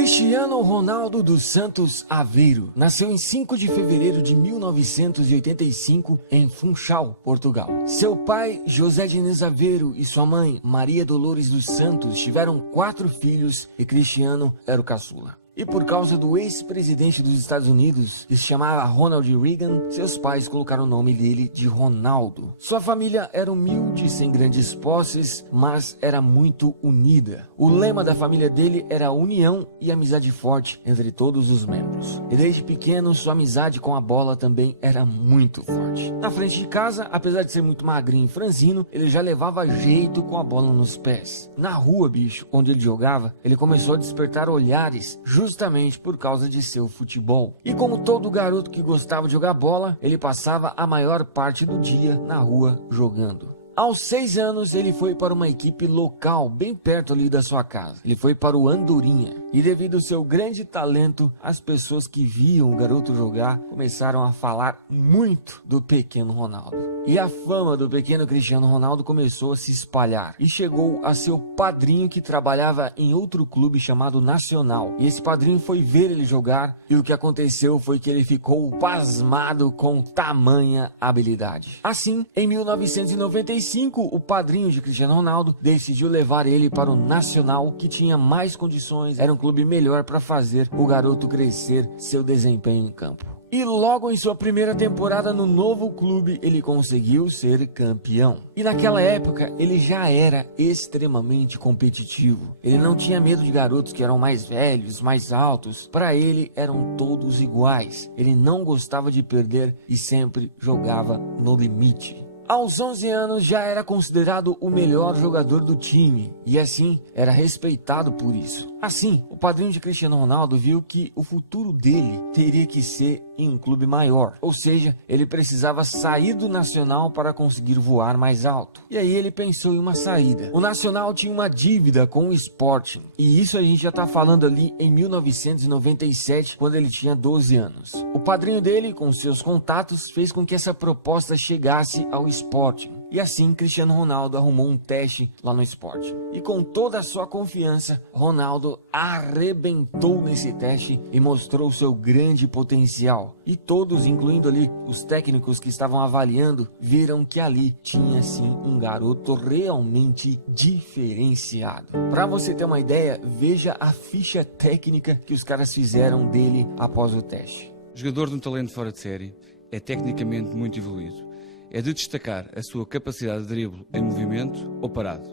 Cristiano Ronaldo dos Santos Aveiro nasceu em 5 de fevereiro de 1985 em Funchal, Portugal. Seu pai, José Diniz Aveiro, e sua mãe, Maria Dolores dos Santos, tiveram 4 filhos e Cristiano era o caçula. E por causa do ex-presidente dos Estados Unidos, que se chamava Ronald Reagan, seus pais colocaram o nome dele de Ronaldo. Sua família era humilde, sem grandes posses, mas era muito unida. O lema da família dele era união e amizade forte entre todos os membros. E desde pequeno, sua amizade com a bola também era muito forte. Na frente de casa, apesar de ser muito magrinho e franzino, ele já levava jeito com a bola nos pés. Na rua, bicho, onde ele jogava, ele começou a despertar olhares justamente por causa de seu futebol. E como todo garoto que gostava de jogar bola, ele passava a maior parte do dia na rua jogando. Aos 6 anos, ele foi para uma equipe local, bem perto ali da sua casa. Ele foi para o Andorinha. E devido ao seu grande talento, as pessoas que viam o garoto jogar começaram a falar muito do pequeno Ronaldo. E a fama do pequeno Cristiano Ronaldo começou a se espalhar. E chegou a seu padrinho, que trabalhava em outro clube chamado Nacional. E esse padrinho foi ver ele jogar. E o que aconteceu foi que ele ficou pasmado com tamanha habilidade. Assim, em 1995, o padrinho de Cristiano Ronaldo decidiu levar ele para o Nacional, que tinha mais condições, era um clube melhor para fazer o garoto crescer seu desempenho em campo. E logo em sua primeira temporada no novo clube, ele conseguiu ser campeão. E naquela época, ele já era extremamente competitivo. Ele não tinha medo de garotos que eram mais velhos, mais altos. Para ele, eram todos iguais. Ele não gostava de perder e sempre jogava no limite. Aos 11 anos já era considerado o melhor jogador do time e assim era respeitado por isso. Assim, o padrinho de Cristiano Ronaldo viu que o futuro dele teria que ser em um clube maior, ou seja, ele precisava sair do Nacional para conseguir voar mais alto. E aí ele pensou em uma saída. O Nacional tinha uma dívida com o Sporting, e isso a gente já está falando ali em 1997, quando ele tinha 12 anos. O padrinho dele, com seus contatos, fez com que essa proposta chegasse ao Sporting. E assim, Cristiano Ronaldo arrumou um teste lá no Sporting. E com toda a sua confiança, Ronaldo arrebentou nesse teste e mostrou seu grande potencial. E todos, incluindo ali os técnicos que estavam avaliando, viram que ali tinha sim um garoto realmente diferenciado. Para você ter uma ideia, veja a ficha técnica que os caras fizeram dele após o teste. Jogador de um talento fora de série, é tecnicamente muito evoluído. É de destacar a sua capacidade de drible em movimento ou parado.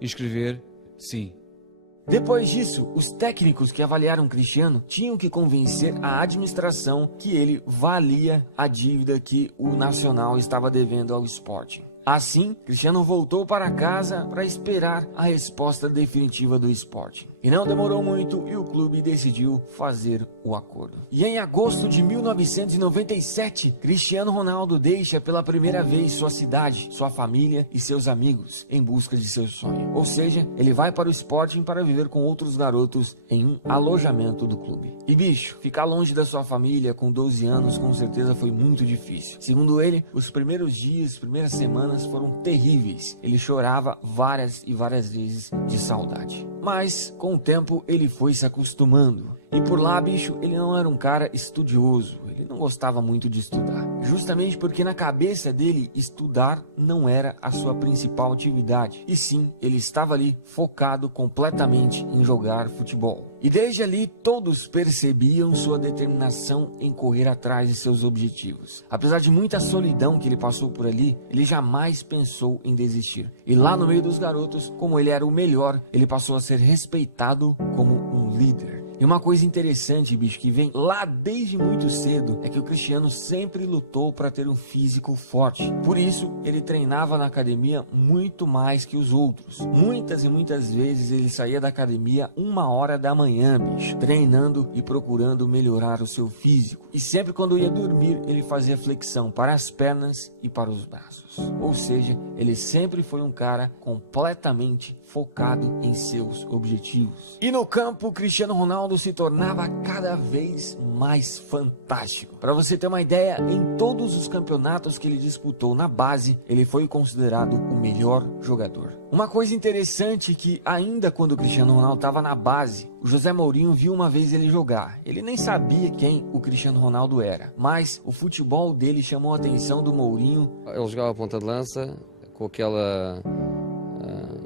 Inscrever, sim. Depois disso, os técnicos que avaliaram Cristiano tinham que convencer a administração que ele valia a dívida que o Nacional estava devendo ao Sporting. Assim, Cristiano voltou para casa para esperar a resposta definitiva do Sporting. E não demorou muito e o clube decidiu fazer o acordo. E em agosto de 1997, Cristiano Ronaldo deixa pela primeira vez sua cidade, sua família e seus amigos em busca de seu sonho. Ou seja, ele vai para o Sporting para viver com outros garotos em um alojamento do clube. E bicho, ficar longe da sua família com 12 anos com certeza foi muito difícil. Segundo ele, os primeiros dias, primeiras semanas foram terríveis. Ele chorava várias e várias vezes de saudade. Mas, com o tempo, ele foi se acostumando. E por lá, bicho, ele não era um cara estudioso. Ele não gostava muito de estudar. Justamente porque na cabeça dele, estudar não era a sua principal atividade. E sim, ele estava ali focado completamente em jogar futebol. E desde ali, todos percebiam sua determinação em correr atrás de seus objetivos. Apesar de muita solidão que ele passou por ali, ele jamais pensou em desistir. E lá no meio dos garotos, como ele era o melhor, ele passou a ser respeitado como um líder. E uma coisa interessante, bicho, que vem lá desde muito cedo, é que o Cristiano sempre lutou para ter um físico forte. Por isso, ele treinava na academia muito mais que os outros. Muitas e muitas vezes ele saía da academia 1h da manhã, bicho, treinando e procurando melhorar o seu físico. E sempre quando ia dormir, ele fazia flexão para as pernas e para os braços. Ou seja, ele sempre foi um cara completamente focado em seus objetivos. E no campo, Cristiano Ronaldo se tornava cada vez mais fantástico. Para você ter uma ideia, em todos os campeonatos que ele disputou na base, ele foi considerado o melhor jogador. Uma coisa interessante é que ainda quando o Cristiano Ronaldo estava na base, o José Mourinho viu uma vez ele jogar. Ele nem sabia quem o Cristiano Ronaldo era, mas o futebol dele chamou a atenção do Mourinho. Ele jogava a ponta de lança com aquela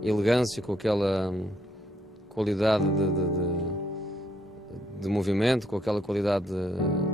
elegância, com aquela qualidade de movimento, com aquela qualidade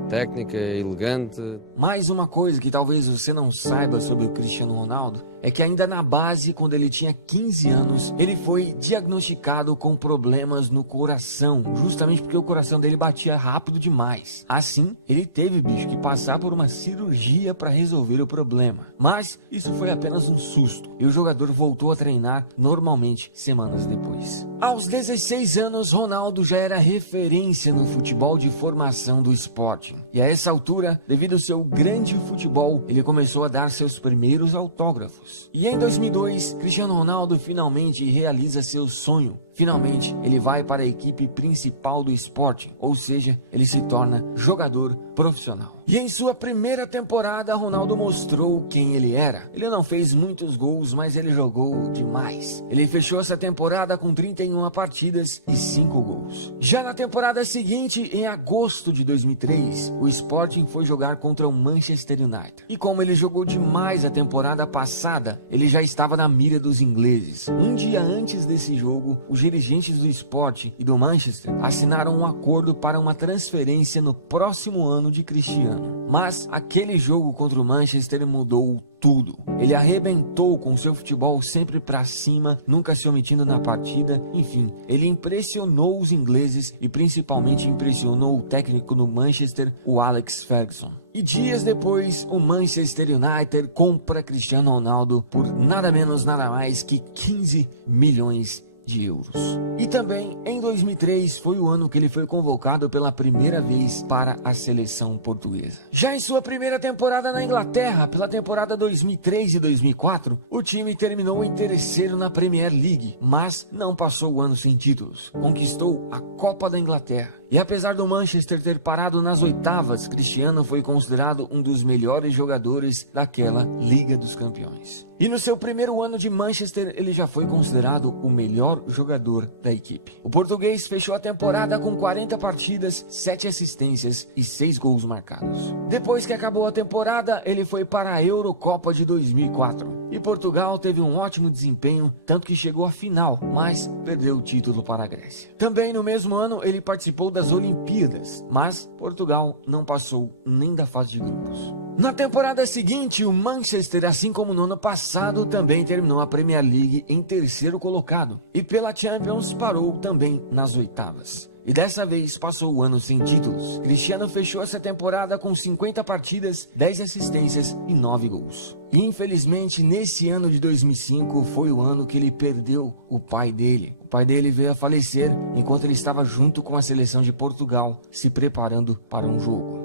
técnica, elegante. Mais uma coisa que talvez você não saiba sobre o Cristiano Ronaldo é que ainda na base, quando ele tinha 15 anos, ele foi diagnosticado com problemas no coração, justamente porque o coração dele batia rápido demais. Assim, ele teve, que passar por uma cirurgia para resolver o problema. Mas isso foi apenas um susto, e o jogador voltou a treinar normalmente semanas depois. Aos 16 anos, Ronaldo já era referência no futebol de formação do Sporting. E a essa altura, devido ao seu grande futebol, ele começou a dar seus primeiros autógrafos. E em 2002, Cristiano Ronaldo finalmente realiza seu sonho. Finalmente, ele vai para a equipe principal do Sporting, ou seja, ele se torna jogador profissional. E em sua primeira temporada, Ronaldo mostrou quem ele era. Ele não fez muitos gols, mas ele jogou demais. Ele fechou essa temporada com 31 partidas e 5 gols. Já na temporada seguinte, em agosto de 2003, o Sporting foi jogar contra o Manchester United. E como ele jogou demais a temporada passada, ele já estava na mira dos ingleses. Um dia antes desse jogo, os dirigentes do Sporting e do Manchester assinaram um acordo para uma transferência no próximo ano de Cristiano. Mas aquele jogo contra o Manchester mudou tudo. Ele arrebentou com seu futebol sempre para cima, nunca se omitindo na partida. Enfim, ele impressionou os ingleses e principalmente impressionou o técnico do Manchester, o Alex Ferguson. E dias depois, o Manchester United compra Cristiano Ronaldo por nada menos, nada mais que 15 milhões de euros. E também em 2003 foi o ano que ele foi convocado pela primeira vez para a seleção portuguesa. Já em sua primeira temporada na Inglaterra, pela temporada 2003 e 2004, o time terminou em terceiro na Premier League, mas não passou o ano sem títulos. Conquistou a Copa da Inglaterra. E apesar do Manchester ter parado nas oitavas, Cristiano foi considerado um dos melhores jogadores daquela Liga dos Campeões. E no seu primeiro ano de Manchester, ele já foi considerado o melhor jogador da equipe. O português fechou a temporada com 40 partidas, 7 assistências e 6 gols marcados. Depois que acabou a temporada, ele foi para a Eurocopa de 2004. E Portugal teve um ótimo desempenho, tanto que chegou à final, mas perdeu o título para a Grécia. Também no mesmo ano, ele participou das Olimpíadas, mas Portugal não passou nem da fase de grupos. Na temporada seguinte, o Manchester, assim como no ano passado, também terminou a Premier League em terceiro colocado. E pela Champions parou também nas oitavas. E dessa vez passou o ano sem títulos. Cristiano fechou essa temporada com 50 partidas, 10 assistências e 9 gols. E infelizmente, nesse ano de 2005, foi o ano que ele perdeu o pai dele. O pai dele veio a falecer enquanto ele estava junto com a seleção de Portugal, se preparando para um jogo.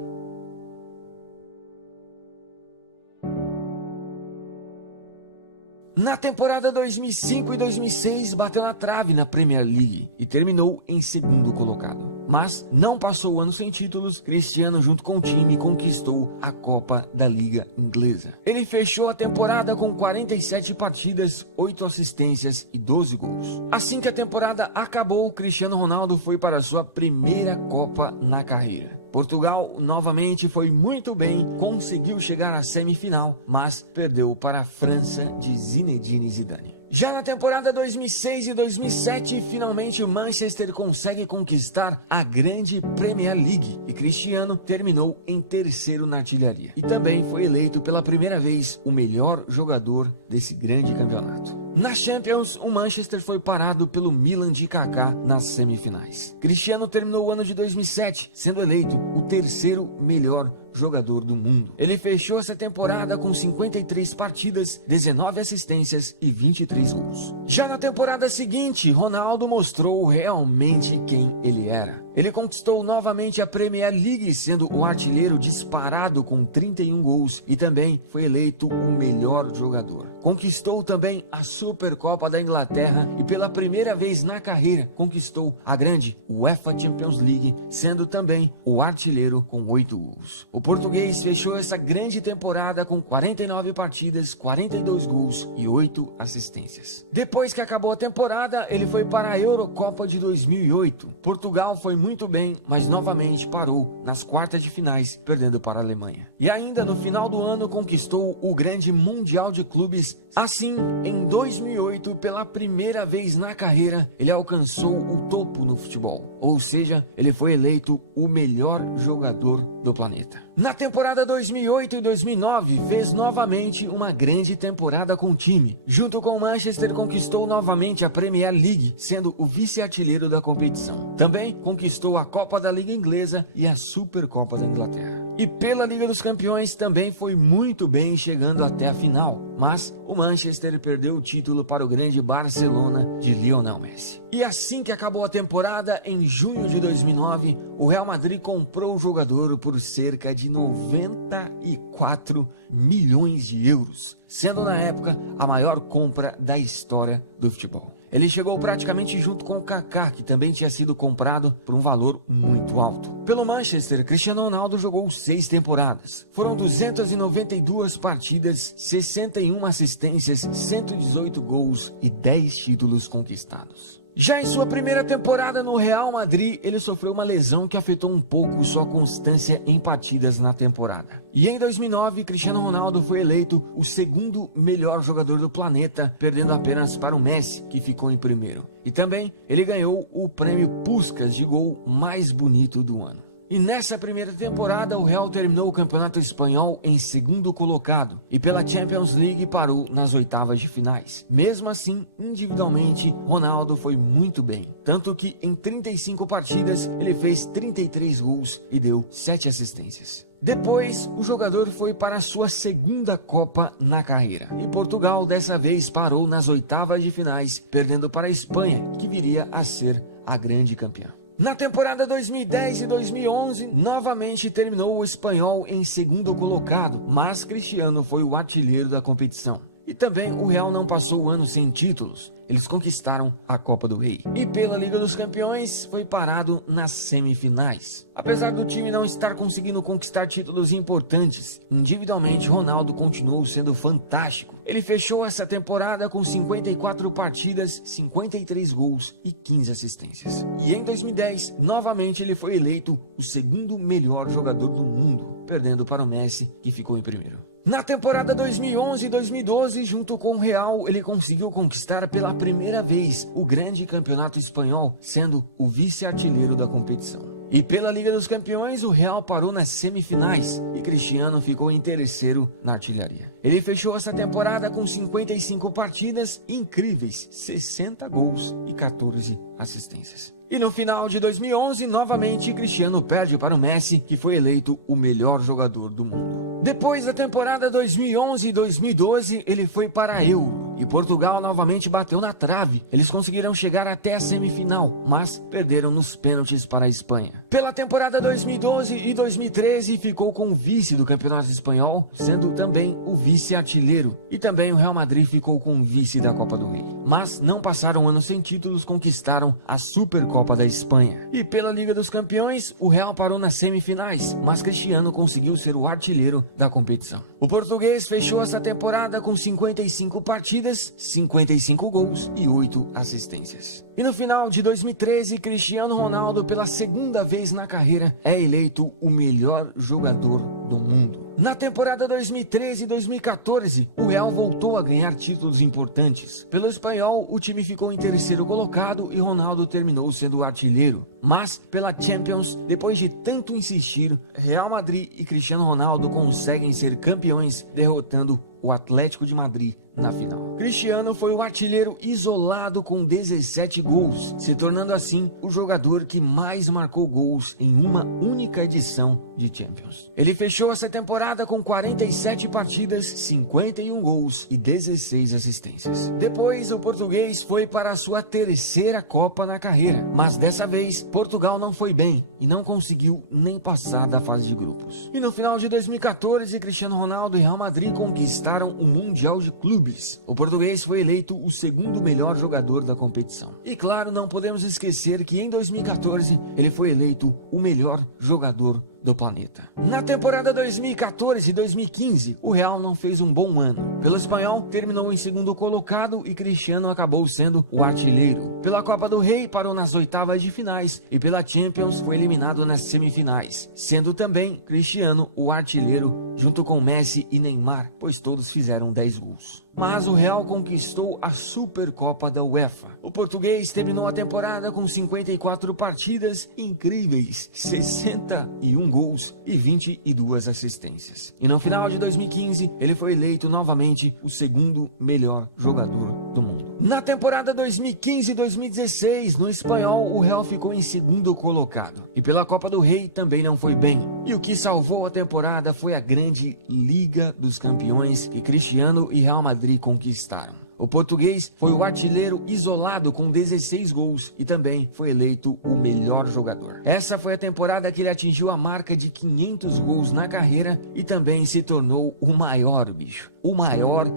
Na temporada 2005 e 2006, bateu na trave na Premier League e terminou em segundo colocado. Mas não passou o ano sem títulos. Cristiano, junto com o time, conquistou a Copa da Liga Inglesa. Ele fechou a temporada com 47 partidas, 8 assistências e 12 gols. Assim que a temporada acabou, Cristiano Ronaldo foi para a sua primeira Copa na carreira. Portugal novamente foi muito bem, conseguiu chegar à semifinal, mas perdeu para a França de Zinedine Zidane. Já na temporada 2006 e 2007, finalmente o Manchester consegue conquistar a grande Premier League e Cristiano terminou em terceiro na artilharia. E também foi eleito pela primeira vez o melhor jogador desse grande campeonato. Na Champions, o Manchester foi parado pelo Milan de Kaká nas semifinais. Cristiano terminou o ano de 2007, sendo eleito o terceiro melhor jogador do mundo. Ele fechou essa temporada com 53 partidas, 19 assistências e 23 gols. Já na temporada seguinte, Ronaldo mostrou realmente quem ele era. Ele conquistou novamente a Premier League, sendo o artilheiro disparado com 31 gols e também foi eleito o melhor jogador. Conquistou também a Supercopa da Inglaterra e pela primeira vez na carreira conquistou a grande UEFA Champions League, sendo também o artilheiro com 8 gols. O português fechou essa grande temporada com 49 partidas, 42 gols e 8 assistências. Depois que acabou a temporada, ele foi para a Eurocopa de 2008. Portugal foi muito bem, mas novamente parou nas quartas de finais, perdendo para a Alemanha. E ainda no final do ano conquistou o grande Mundial de Clubes. Assim, em 2008, pela primeira vez na carreira, ele alcançou o topo no futebol. Ou seja, ele foi eleito o melhor jogador do planeta. Na temporada 2008 e 2009, fez novamente uma grande temporada com o time. Junto com o Manchester, conquistou novamente a Premier League, sendo o vice-artilheiro da competição. Também conquistou a Copa da Liga Inglesa e a Supercopa da Inglaterra. E pela Liga dos Campeões também foi muito bem, chegando até a final. Mas o Manchester perdeu o título para o grande Barcelona de Lionel Messi. E assim que acabou a temporada, em junho de 2009, o Real Madrid comprou o jogador por cerca de 94 milhões de euros, sendo na época a maior compra da história do futebol. Ele chegou praticamente junto com o Kaká, que também tinha sido comprado por um valor muito alto. Pelo Manchester, Cristiano Ronaldo jogou 6 temporadas. Foram 292 partidas, 61 assistências, 118 gols e 10 títulos conquistados. Já em sua primeira temporada no Real Madrid, ele sofreu uma lesão que afetou um pouco sua constância em partidas na temporada. E em 2009, Cristiano Ronaldo foi eleito o segundo melhor jogador do planeta, perdendo apenas para o Messi, que ficou em primeiro. E também ele ganhou o prêmio Puskás de gol mais bonito do ano. E nessa primeira temporada, o Real terminou o Campeonato Espanhol em segundo colocado e pela Champions League parou nas oitavas de finais. Mesmo assim, individualmente, Ronaldo foi muito bem. Tanto que em 35 partidas, ele fez 33 gols e deu 7 assistências. Depois, o jogador foi para a sua segunda Copa na carreira. E Portugal dessa vez parou nas oitavas de finais, perdendo para a Espanha, que viria a ser a grande campeã. Na temporada 2010 e 2011, novamente terminou o Espanhol em segundo colocado, mas Cristiano foi o artilheiro da competição. E também o Real não passou o ano sem títulos. Eles conquistaram a Copa do Rei. E pela Liga dos Campeões, foi parado nas semifinais. Apesar do time não estar conseguindo conquistar títulos importantes, individualmente Ronaldo continuou sendo fantástico. Ele fechou essa temporada com 54 partidas, 53 gols e 15 assistências. E em 2010, novamente ele foi eleito o segundo melhor jogador do mundo, perdendo para o Messi, que ficou em primeiro. Na temporada 2011 e 2012, junto com o Real, ele conseguiu conquistar pela primeira vez o grande campeonato espanhol, sendo o vice-artilheiro da competição. E pela Liga dos Campeões, o Real parou nas semifinais e Cristiano ficou em terceiro na artilharia. Ele fechou essa temporada com 55 partidas, incríveis 60 gols e 14 assistências. E no final de 2011, novamente Cristiano perde para o Messi, que foi eleito o melhor jogador do mundo. Depois da temporada 2011 e 2012, ele foi para a Euro. E Portugal novamente bateu na trave. Eles conseguiram chegar até a semifinal, mas perderam nos pênaltis para a Espanha. Pela temporada 2012 e 2013, ficou com o vice do Campeonato Espanhol, sendo também o vice-artilheiro. E também o Real Madrid ficou com o vice da Copa do Rei. Mas não passaram um ano sem títulos, conquistaram a Supercopa da Espanha. E pela Liga dos Campeões, o Real parou nas semifinais, mas Cristiano conseguiu ser o artilheiro da competição. O português fechou essa temporada com 55 partidas, 55 gols e 8 assistências. E no final de 2013, Cristiano Ronaldo, pela segunda vez na carreira, é eleito o melhor jogador do mundo. Na temporada 2013 e 2014, o Real voltou a ganhar títulos importantes. Pelo Espanhol, o time ficou em terceiro colocado e Ronaldo terminou sendo o artilheiro. Mas, pela Champions, depois de tanto insistir, Real Madrid e Cristiano Ronaldo conseguem ser campeões, derrotando o Atlético de Madrid na final. Cristiano foi o artilheiro isolado com 17 gols, se tornando assim o jogador que mais marcou gols em uma única edição de Champions. Ele fechou essa temporada com 47 partidas, 51 gols e 16 assistências. Depois, o português foi para a sua terceira Copa na carreira, mas dessa vez Portugal não foi bem e não conseguiu nem passar da fase de grupos. E no final de 2014, Cristiano Ronaldo e Real Madrid conquistaram o Mundial de Clubes. O português foi eleito o segundo melhor jogador da competição. E claro, não podemos esquecer que em 2014 ele foi eleito o melhor jogador do planeta. Na temporada 2014 e 2015, o Real não fez um bom ano. Pelo espanhol, terminou em segundo colocado e Cristiano acabou sendo o artilheiro. Pela Copa do Rei, parou nas oitavas de finais e pela Champions foi eliminado nas semifinais, sendo também Cristiano o artilheiro junto com Messi e Neymar, pois todos fizeram 10 gols. Mas o Real conquistou a Supercopa da UEFA. O português terminou a temporada com 54 partidas incríveis, 61 gols e 22 assistências. E no final de 2015, ele foi eleito novamente o segundo melhor jogador do mundo. Na temporada 2015-2016, no espanhol, o Real ficou em segundo colocado. E pela Copa do Rei também não foi bem. E o que salvou a temporada foi a grande Liga dos Campeões que Cristiano e Real Madrid conquistaram. O português foi o artilheiro isolado com 16 gols e também foi eleito o melhor jogador. Essa foi a temporada que ele atingiu a marca de 500 gols na carreira e também se tornou o maior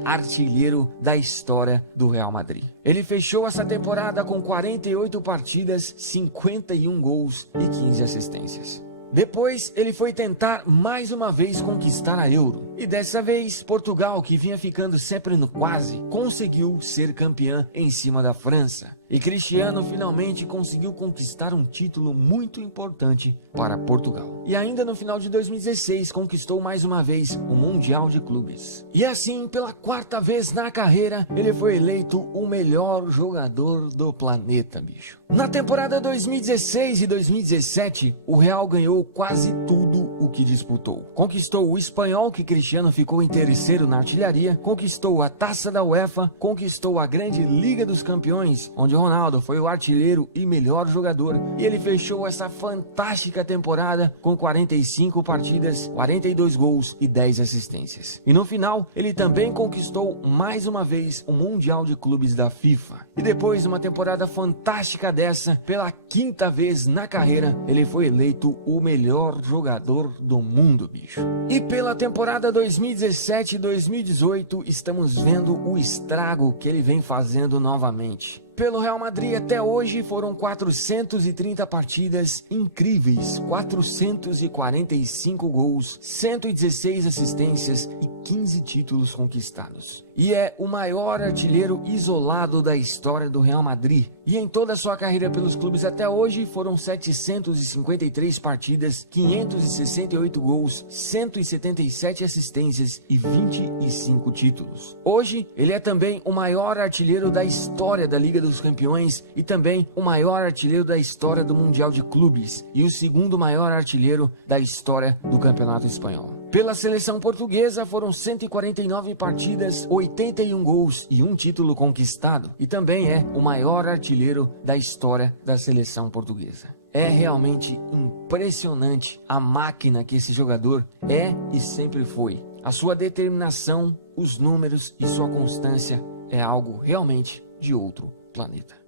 artilheiro da história do Real Madrid. Ele fechou essa temporada com 48 partidas, 51 gols e 15 assistências. Depois, ele foi tentar mais uma vez conquistar a Euro. E dessa vez, Portugal, que vinha ficando sempre no quase, conseguiu ser campeã em cima da França. E Cristiano finalmente conseguiu conquistar um título muito importante para Portugal. E ainda no final de 2016, conquistou mais uma vez o Mundial de Clubes. E assim, pela quarta vez na carreira, ele foi eleito o melhor jogador do planeta, bicho. Na temporada 2016 e 2017, o Real ganhou quase tudo o que disputou. Conquistou o espanhol, que Cristiano ficou em terceiro na artilharia, conquistou a Taça da UEFA, conquistou a grande Liga dos Campeões, onde Ronaldo foi o artilheiro e melhor jogador, e ele fechou essa fantástica temporada com 45 partidas, 42 gols e 10 assistências. E no final, ele também conquistou mais uma vez o Mundial de Clubes da FIFA. E depois de uma temporada fantástica dessa, pela quinta vez na carreira, ele foi eleito o melhor jogador do mundo, bicho. E pela temporada 2017 e 2018, estamos vendo o estrago que ele vem fazendo novamente. Pelo Real Madrid até hoje foram 430 partidas incríveis, 445 gols, 116 assistências e 15 títulos conquistados. E é o maior artilheiro isolado da história do Real Madrid. E em toda a sua carreira pelos clubes até hoje foram 753 partidas, 568 gols, 177 assistências e 25 títulos. Hoje, ele é também o maior artilheiro da história da Liga dos Campeões e também o maior artilheiro da história do Mundial de Clubes e o segundo maior artilheiro da história do Campeonato Espanhol. Pela seleção portuguesa foram 149 partidas, 81 gols e um título conquistado. E também é o maior artilheiro da história da seleção portuguesa. É realmente impressionante a máquina que esse jogador é e sempre foi. A sua determinação, os números e sua constância é algo realmente de outro planeta.